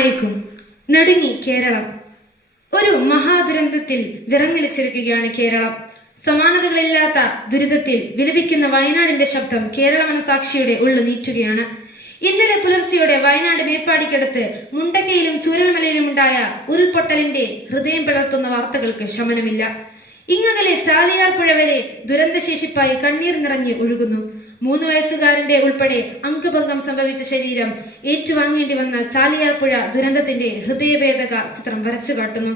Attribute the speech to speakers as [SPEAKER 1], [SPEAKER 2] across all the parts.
[SPEAKER 1] അലൈക്കും നടുങ്ങി കേരളം. ഒരു മഹാദുരന്തത്തിൽ വിറങ്ങലിച്ചിരിക്കുകയാണ് കേരളം. സമാനതകളില്ലാത്ത ദുരിതത്തിൽ വിലപിക്കുന്ന വയനാടിന്റെ ശബ്ദം കേരള മനസാക്ഷിയുടെ ഉള്ളു നീറ്റുകയാണ്. ഇന്നലെ പുലർച്ചെയോടെ വയനാട് മേപ്പാടിക്കടുത്ത് മുണ്ടക്കയിലും ചൂരൽമലയിലും ഉണ്ടായ ഉരുൾപൊട്ടലിന്റെ ഹൃദയം പിളർത്തുന്ന വാർത്തകൾക്ക് ശമനമില്ല. ഇങ്ങകലെ ചാലിയാർ പുഴ വരെ ദുരന്തശേഷിപ്പായി കണ്ണീർ നിറഞ്ഞ് ഒഴുകുന്നു. മൂന്ന് വയസ്സുകാരന്റെ ഉൾപ്പെടെ അംഗഭംഗം സംഭവിച്ച ശരീരം ഏറ്റുവാങ്ങേണ്ടി വന്ന ചാലിയാർ പുഴ ദുരന്തത്തിന്റെ ഹൃദയഭേദക ചിത്രം വരച്ചു കാട്ടുന്നു.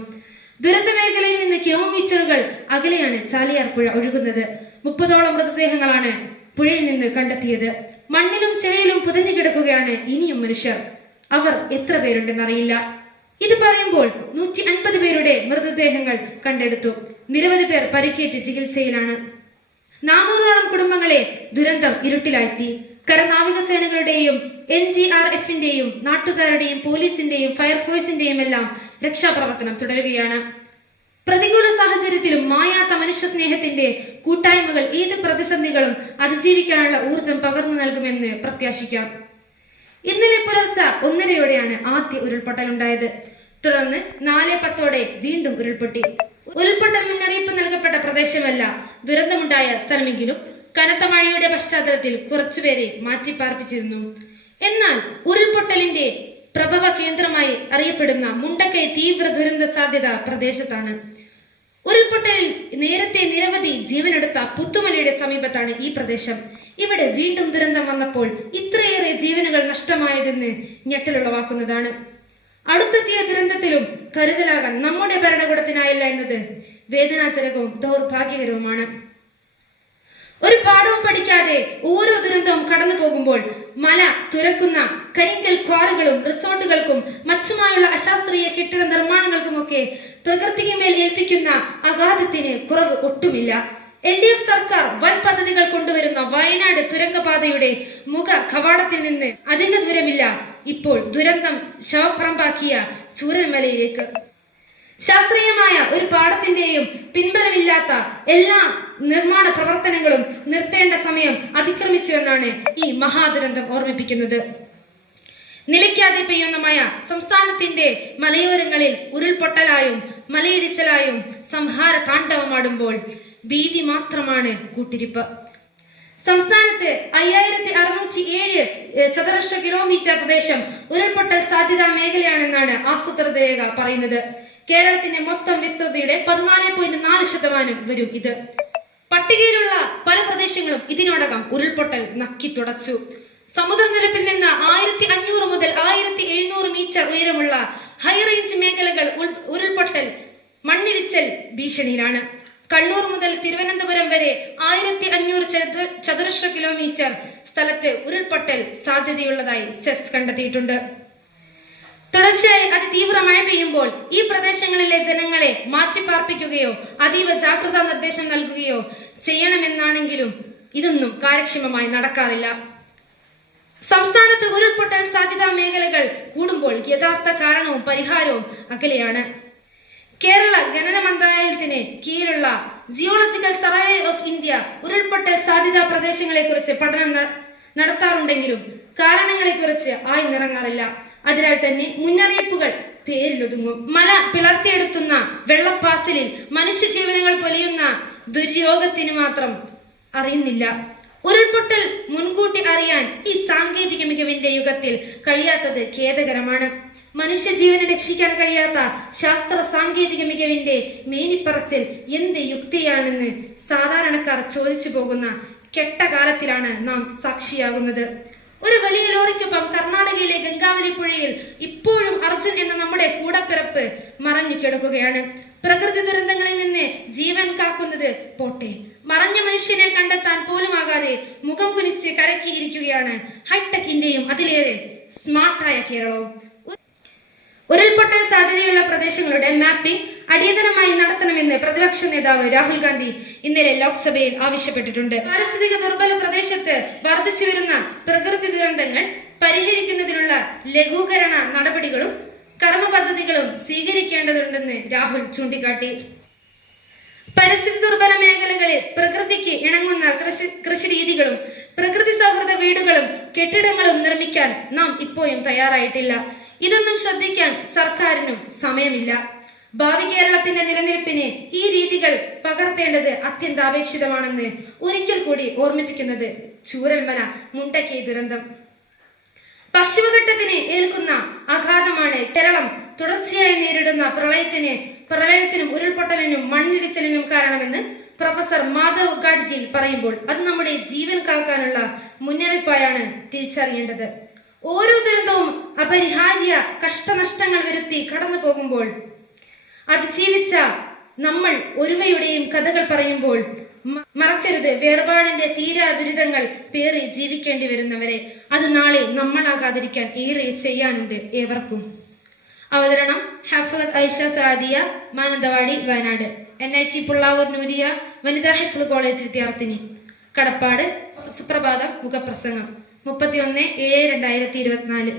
[SPEAKER 1] ദുരന്ത മേഖലയിൽ നിന്ന് കിലോമീറ്ററുകൾ അകലെയാണ് ചാലിയാർ പുഴ ഒഴുകുന്നത്. മുപ്പതോളം മൃതദേഹങ്ങളാണ് പുഴയിൽ നിന്ന് കണ്ടെത്തിയത്. മണ്ണിലും ചെളിയിലും പുതഞ്ഞു കിടക്കുകയാണ് ഇനിയും മനുഷ്യർ. അവർ എത്ര പേരുണ്ടെന്നറിയില്ല. ഇത് പറയുമ്പോൾ നൂറ്റി അൻപത് പേരുടെ മൃതദേഹങ്ങൾ കണ്ടെടുത്തു. നിരവധി പേർ പരിക്കേറ്റ് ചികിത്സയിലാണ്. നാനൂറോളം കുടുംബങ്ങളെ ദുരന്തം ഇരുട്ടിലാഴ്ത്തി. കരനാവിക സേനകളുടെയും എൻ ഡി ആർ എഫിന്റെയും നാട്ടുകാരുടെയും പോലീസിന്റെയും ഫയർഫോഴ്സിന്റെയും എല്ലാം രക്ഷാപ്രവർത്തനം തുടരുകയാണ്. പ്രതികൂല സാഹചര്യത്തിലും മായാത്ത മനുഷ്യ സ്നേഹത്തിന്റെ കൂട്ടായ്മകൾ ഏത് പ്രതിസന്ധികളും അതിജീവിക്കാനുള്ള ഊർജം പകർന്നു നൽകുമെന്ന് പ്രത്യാശിക്കാം. ഇന്നലെ പുലർച്ചെ ഒന്നരയോടെയാണ് ആദ്യ ഉരുൾപൊട്ടലുണ്ടായത്. തുടർന്ന് നാല് പത്തോടെ വീണ്ടും ഉരുൾപൊട്ടി. ഉരുൾപൊട്ടൽ മുന്നറിയിപ്പ് നൽകപ്പെട്ട പ്രദേശമല്ല ദുരന്തമുണ്ടായ സ്ഥലമെങ്കിലും കനത്ത മഴയുടെ പശ്ചാത്തലത്തിൽ കുറച്ചുപേരെ മാറ്റിപ്പാർപ്പിച്ചിരുന്നു. എന്നാൽ ഉരുൾപൊട്ടലിന്റെ പ്രഭവ കേന്ദ്രമായി അറിയപ്പെടുന്ന മുണ്ടക്കൈ തീവ്ര ദുരന്ത സാധ്യത പ്രദേശത്താണ്. ഉരുൾപൊട്ടലിൽ നേരത്തെ നിരവധി ജീവനെടുത്ത പുത്തുമലയുടെ സമീപത്താണ് ഈ പ്രദേശം. ഇവിടെ വീണ്ടും ദുരന്തം വന്നപ്പോൾ ഇത്രയേറെ ജീവനുകൾ നഷ്ടമായതെന്ന് ഞെട്ടലുളവാക്കുന്നതാണ്. അടുത്തെത്തിയ ദുരന്തത്തിലും കരുതലാകാൻ നമ്മുടെ ഭരണകൂടത്തിനായില്ല എന്നത് വേദനാജനകവും ദൗർഭാഗ്യകരവുമാണ്. ഒരു പാഠവും പഠിക്കാതെ ഓരോ ദുരന്തവും കടന്നു പോകുമ്പോൾ മല തുരക്കുന്ന കരിങ്കൽ ക്വാറികളും റിസോർട്ടുകൾക്കും മറ്റുമായുള്ള അശാസ്ത്രീയ കെട്ടിട നിർമ്മാണങ്ങൾക്കുമൊക്കെ പ്രകൃതിക്ക് മേൽ ഏൽപ്പിക്കുന്ന അഗാധത്തിന് കുറവ് ഒട്ടുമില്ല. എൽ ഡി എഫ് സർക്കാർ വൻ പദ്ധതികൾ കൊണ്ടുവരുന്ന വയനാട് തുരങ്കപാതയുടെ മുഖ കവാടത്തിൽ നിന്ന് അധിക ദൂരമില്ല. ഇപ്പോൾ ദുരന്തം ശവപ്പറമ്പാക്കിയ ചൂരൽമലയിലേക്ക്. ശാസ്ത്രീയമായ ഒരു പാഠത്തിന്റെയും പിൻബലമില്ലാത്ത എല്ലാ നിർമ്മാണ പ്രവർത്തനങ്ങളും നിർത്തേണ്ട സമയം അതിക്രമിച്ചുവെന്നാണ് ഈ മഹാദുരന്തം ഓർമ്മിപ്പിക്കുന്നത്. നിലയ്ക്കാതെ പെയ്യുന്ന മഴ സംസ്ഥാനത്തിന്റെ മലയോരങ്ങളിൽ ഉരുൾപൊട്ടലായും മലയിടിച്ചലായും സംഹാര താണ്ഡവമാടുമ്പോൾ ഭീതി മാത്രമാണ് കൂട്ടിരിപ്പ്. സംസ്ഥാനത്ത് അയ്യായിരത്തി അറുന്നൂറ്റി ഏഴ് ചതുരശ്ര കിലോമീറ്റർ പ്രദേശം ഉരുൾപൊട്ടൽ സാധ്യതാ മേഖലയാണെന്നാണ് ആസൂത്രിത രേഖ പറയുന്നത്. കേരളത്തിന്റെ മൊത്തം വിസ്തൃതിയുടെ പതിനാല് പോയിന്റ് നാല് ശതമാനം വരും ഇത്. പട്ടികയിലുള്ള പല പ്രദേശങ്ങളും ഇതിനോടകം ഉരുൾപൊട്ടൽ നക്കി തുടച്ചു സമുദ്രനിരപ്പിൽ നിന്ന് ആയിരത്തി അഞ്ഞൂറ് മുതൽ ആയിരത്തി എഴുന്നൂറ് മീറ്റർ ഉയരമുള്ള ഹൈറേഞ്ച് മേഖലകൾ ഉരുൾപൊട്ടൽ മണ്ണിടിച്ചൽ ഭീഷണിയിലാണ്. കണ്ണൂർ മുതൽ തിരുവനന്തപുരം വരെ ആയിരത്തി അഞ്ഞൂറ് ചതു- ചതുരശ്ര കിലോമീറ്റർ സ്ഥലത്ത് ഉരുൾപൊട്ടൽ സാധ്യതയുള്ളതായി സെസ് കണ്ടെത്തിയിട്ടുണ്ട്. തുടർച്ചയായി അതിതീവ്ര മഴ പെയ്യുമ്പോൾ ഈ പ്രദേശങ്ങളിലെ ജനങ്ങളെ മാറ്റിപ്പാർപ്പിക്കുകയോ അതീവ ജാഗ്രതാ നിർദ്ദേശം നൽകുകയോ ചെയ്യണമെന്നാണെങ്കിലും ഇതൊന്നും കാര്യക്ഷമമായി നടക്കാറില്ല. സംസ്ഥാനത്ത് ഉരുൾപൊട്ടൽ സാധ്യതാ മേഖലകൾ കൂടുമ്പോൾ യഥാർത്ഥ കാരണവും പരിഹാരവും അകലെയാണ്. കീഴിലുള്ള ജിയോളജിക്കൽ സർവേ ഓഫ് ഇന്ത്യ ഉരുൾപൊട്ടൽ സാധ്യതാ പ്രദേശങ്ങളെക്കുറിച്ച് പഠനം നടത്താറുണ്ടെങ്കിലും കാരണങ്ങളെക്കുറിച്ച് നിറങ്ങാറില്ല അതിനാൽ തന്നെ മുന്നറിയിപ്പുകൾ പേരിലൊതുങ്ങും. മല പിളർത്തിയെടുത്തുന്ന വെള്ളപ്പാച്ചിലിൽ മനുഷ്യജീവനങ്ങൾ പൊലിയുന്ന ദുര്യോഗത്തിന് മാത്രം അറിയുന്നില്ല. ഉരുൾപൊട്ടൽ മുൻകൂട്ടി അറിയാൻ ഈ സാങ്കേതിക മികവിന്റെ യുഗത്തിൽ കഴിയാത്തത് ഖേദകരമാണ്. മനുഷ്യജീവനെ രക്ഷിക്കാൻ കഴിയാത്ത ശാസ്ത്ര സാങ്കേതിക മികവിന്റെ മേനിപ്പറച്ചിൽ എന്ത് യുക്തിയാണെന്ന് സാധാരണക്കാർ ചോദിച്ചു പോകുന്ന കെട്ടകാലത്തിലാണ് നാം സാക്ഷിയാകുന്നത്. ഒരു വലിയ ലോറിക്കൊപ്പം കർണാടകയിലെ ഗംഗാവലി പുഴയിൽ ഇപ്പോഴും അർജുൻ എന്ന നമ്മുടെ കൂടപ്പിറപ്പ് മറഞ്ഞു കിടക്കുകയാണ്. പ്രകൃതി ദുരന്തങ്ങളിൽ നിന്ന് ജീവൻ കാക്കുന്നത് പോട്ടെ. മറഞ്ഞ മനുഷ്യനെ കണ്ടെത്താൻ പോലുമാകാതെ മുഖം കുനിച്ച് കരക്കിയിരിക്കുകയാണ് ഹൈടെക് ഇന്ത്യയും അതിലേറെ സ്മാർട്ടായ കേരളവും. ഉരുൾപൊട്ടൽ സാധ്യതയുള്ള പ്രദേശങ്ങളുടെ മാപ്പിംഗ് അടിയന്തരമായി നടത്തണമെന്ന് പ്രതിപക്ഷ നേതാവ് രാഹുൽ ഗാന്ധി ഇന്നലെ ലോക്സഭയിൽ ആവശ്യപ്പെട്ടിട്ടുണ്ട്. പാരിസ്ഥിതിക ദുർബല പ്രദേശത്ത് വർദ്ധിച്ചു വരുന്ന പ്രകൃതി ദുരന്തങ്ങൾ പരിഹരിക്കുന്നതിനുള്ള ലഘൂകരണ നടപടികളും കർമ്മ പദ്ധതികളും സ്വീകരിക്കേണ്ടതുണ്ടെന്ന് രാഹുൽ ചൂണ്ടിക്കാട്ടി. പരിസ്ഥിതി ദുർബല മേഖലകളിൽ പ്രകൃതിക്ക് ഇണങ്ങുന്ന കൃഷി കൃഷി രീതികളും പ്രകൃതി സൗഹൃദ വീടുകളും കെട്ടിടങ്ങളും നിർമ്മിക്കാൻ നാം ഇപ്പോഴും തയ്യാറായിട്ടില്ല. ഇതൊന്നും ശ്രദ്ധിക്കാൻ സർക്കാരിനും സമയമില്ല. ഭാവി കേരളത്തിന്റെ നിലനിൽപ്പിന് ഈ രീതികൾ പകർത്തേണ്ടത് അത്യന്താപേക്ഷിതമാണെന്ന് ഒരിക്കൽ കൂടി ഓർമ്മിപ്പിക്കുന്നത് ചൂരൽമന മുണ്ടക്കൈ ദുരന്തം. പശ്ചിമഘട്ടത്തിന് ഏൽക്കുന്ന ആഘാതമാണ് കേരളം. തുടർച്ചയായി നേരിടുന്ന പ്രളയത്തിന് പ്രളയത്തിനും ഉരുൾപൊട്ടലിനും മണ്ണിടിച്ചിലിനും കാരണമെന്ന് പ്രൊഫസർ മാധവ് ഗാഡ്ഗിൽ പറയുമ്പോൾ അത് നമ്മുടെ ജീവൻ കാക്കാനുള്ള മുന്നറിയിപ്പായാണ് തിരിച്ചറിയേണ്ടത്. ഓരോ ദുരന്തവും അപരിഹാര്യ കഷ്ടനഷ്ടങ്ങൾ വരുത്തി കടന്നു പോകുമ്പോൾ അതിജീവിച്ച നമ്മൾ ഒരുമയുടെയും കഥകൾ പറയുമ്പോൾ മറക്കരുത്. വേർപാടിന്റെ തീരാ ദുരിതങ്ങൾ പേറി ജീവിക്കേണ്ടി വരുന്നവരെ. അത് നാളെ നമ്മളാകാതിരിക്കാൻ ഏറെ ചെയ്യാനുണ്ട് ഏവർക്കും. അവതരണം Hafath Aisha Sadiya Mananthavady Wayanad. N I T Pullavoor Nooriya വനിതാ ഹിഫ്ൽ കോളേജ് വിദ്യാർത്ഥിനി. കടപ്പാട് സുപ്രഭാതം മുഖപ്രസംഗം. മുപ്പത്തിയൊന്ന് ഏഴ് രണ്ടായിരത്തി ഇരുപത്തിനാല്